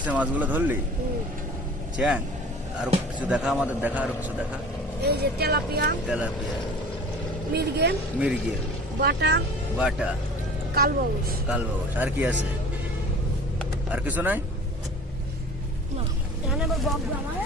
বড়শিতে মাছগুলো ধরলি? চ্যাং? আরো কিছু দেখা, আমাদের দেখা, আরো কিছু দেখা। এই যে তেলাপিয়া, তেলাপিয়া, মিরগেল, মিরগেল, বাটা, বাটা, কালবাউস। কালবাউস। আর কি আছে? আর কিছু নাই? না, এখানে আবার বক আমার